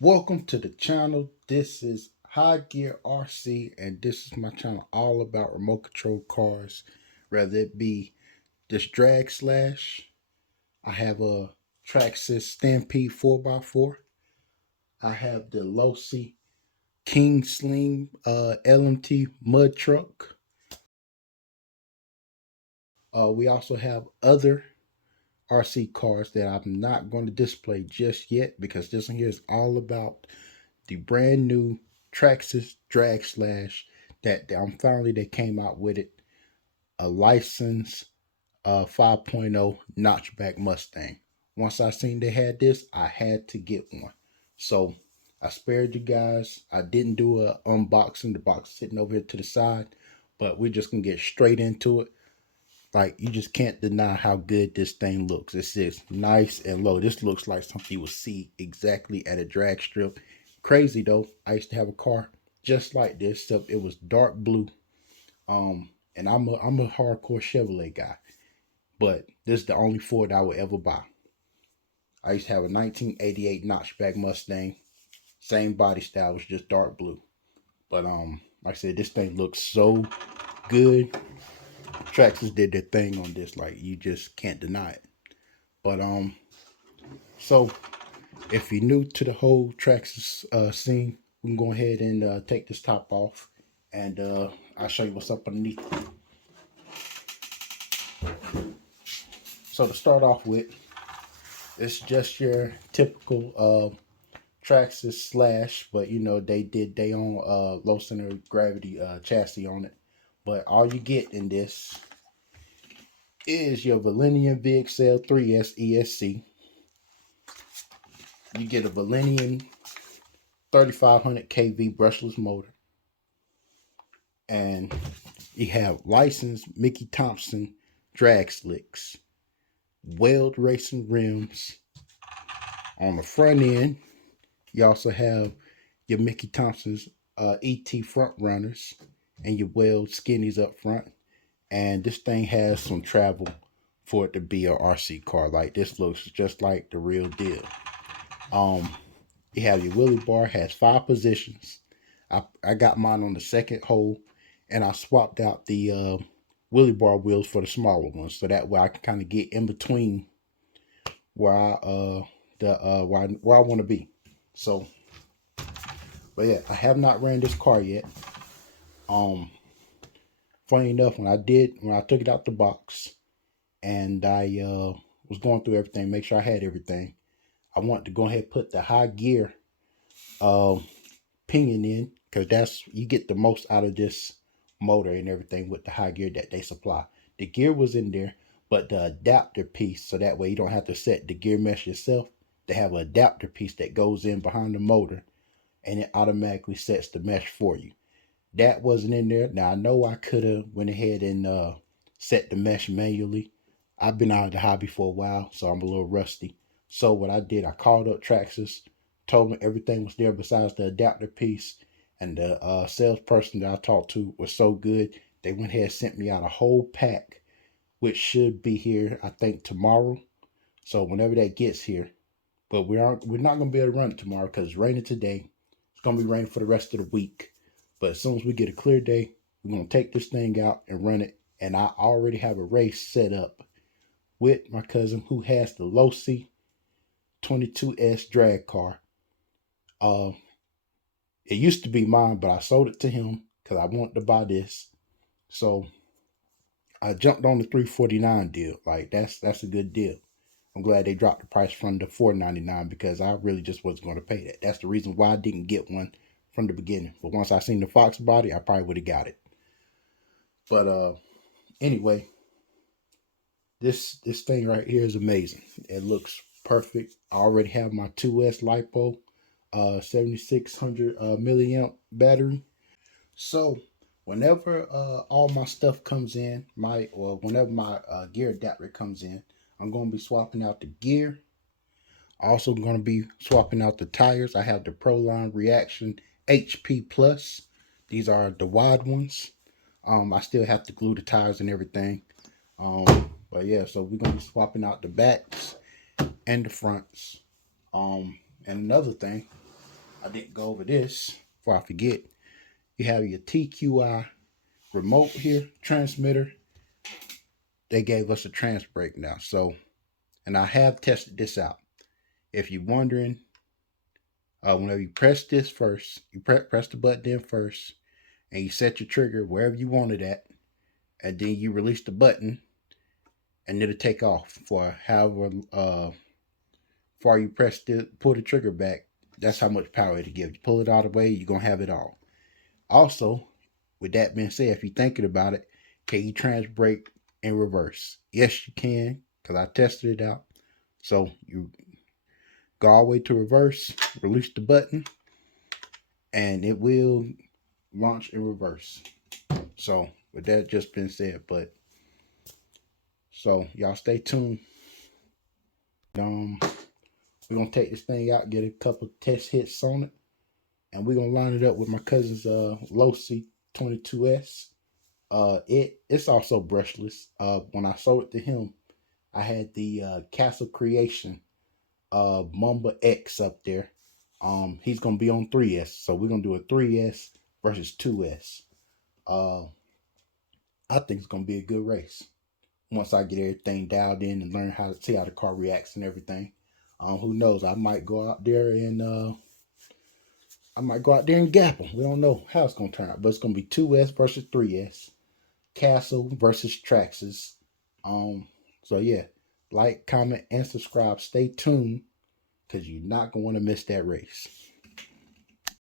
Welcome to the channel. This is High Gear RC, and this is my channel all about remote control cars, whether it be this drag slash. I have a Traxxas Stampede 4x4. I have the Losi King Sling LMT mud truck. We also have other RC cars that I'm not going to display just yet because this one here is all about the brand new Traxxas drag slash that finally they came out with it, a license 5.0 notchback Mustang. Once I seen they had this, I had to get one. So I spared you guys. I didn't do a unboxing. The box is sitting over here to the side, but we're just gonna get straight into it. Like, you just can't deny how good this thing looks. It's just nice and low. This looks like something you would see exactly at a drag strip. Crazy though, I used to have a car just like this, except it was dark blue. And I'm a hardcore Chevrolet guy, but this is the only Ford I would ever buy. I used to have a 1988 notchback Mustang, same body style, was just dark blue. But like I said, this thing looks so good. Traxxas did their thing on this, like you just can't deny it. But so if you're new to the whole Traxxas scene, we can go ahead and take this top off, and I'll show you what's up underneath. So to start off with, it's just your typical Traxxas slash, but you know they did their own low center of gravity chassis on it. But all you get in this is your Valenian VXL 3S ESC. You get a Valenian 3500 kV brushless motor, and you have licensed Mickey Thompson drag slicks, weld racing rims. On the front end, you also have your Mickey Thompson's ET front runners and your weld skinnies up front. And this thing has some travel for it to be a RC car. Like, this looks just like the real deal. Um, you have your wheelie bar, has 5 positions. I got mine on the second hole, and I swapped out the wheelie bar wheels for the smaller ones, so that way I can kind of get in between where I want to be. So, but yeah, I have not ran this car yet. Um, Funny enough, when I took it out the box and I was going through everything, make sure I had everything, I want to go ahead and put the high gear uh, pinion in, because that's, you get the most out of this motor and everything with the high gear that they supply. The gear was in there, but the adapter piece, so that way you don't have to set the gear mesh yourself. They have an adapter piece that goes in behind the motor, and it automatically sets the mesh for you. That wasn't in there. Now I know I could have went ahead and set the mesh manually. I've been out of the hobby for a while, so I'm a little rusty. So what I did, I called up Traxxas, told them everything was there besides the adapter piece, and the salesperson that I talked to was so good, they went ahead and sent me out a whole pack, which should be here, I think, tomorrow. So whenever that gets here, but we're not gonna be able to run it tomorrow because it's raining today. It's gonna be raining for the rest of the week. But as soon as we get a clear day, we're gonna take this thing out and run it. And I already have a race set up with my cousin who has the Losi 22S drag car. Uh, it used to be mine, but I sold it to him because I wanted to buy this. So I jumped on the 349 deal. Like, that's a good deal. I'm glad they dropped the price from the 499 because I really just wasn't going to pay that. That's the reason why I didn't get one from the beginning. But once I seen the Fox body, I probably would have got it. But anyway, this thing right here is amazing. It looks perfect. I already have my 2S LiPo 7600 milliamp battery. So whenever all my stuff comes in, whenever my gear adapter comes in, I'm going to be swapping out the gear. Also going to be swapping out the tires. I have the Proline Reaction HP Plus. These are the wide ones. I still have to glue the tires and everything. But yeah, so we're gonna be swapping out the backs and the fronts. And another thing, I didn't go over this before I forget. You have your TQI remote here, transmitter. They gave us a trans brake now. So, and I have tested this out. If you're wondering, whenever you press this first, you press the button in first, and you set your trigger wherever you want it at, and then you release the button, and it'll take off for however far you pull the trigger back. That's how much power it'll give. You pull it all the way, you're gonna have it all. Also, with that being said, if you're thinking about it, can you trans brake in reverse? Yes, you can, because I tested it out. So you go all the way to reverse, release the button, and it will launch in reverse. So with that just been said, but so y'all stay tuned. We're gonna take this thing out, get a couple test hits on it, and we're gonna line it up with my cousin's Losi 22S. It's also brushless. When I sold it to him, I had the Castle Creation Mamba X up there. He's gonna be on 3S, so we're gonna do a 3S versus 2S. I think it's gonna be a good race once I get everything dialed in and learn how to see how the car reacts and everything. Who knows? I might go out there and gap them. We don't know how it's gonna turn out, but it's gonna be 2S versus 3S, Castle versus Traxxas. So yeah, like, comment, and subscribe. Stay tuned because you're not gonna want to miss that race.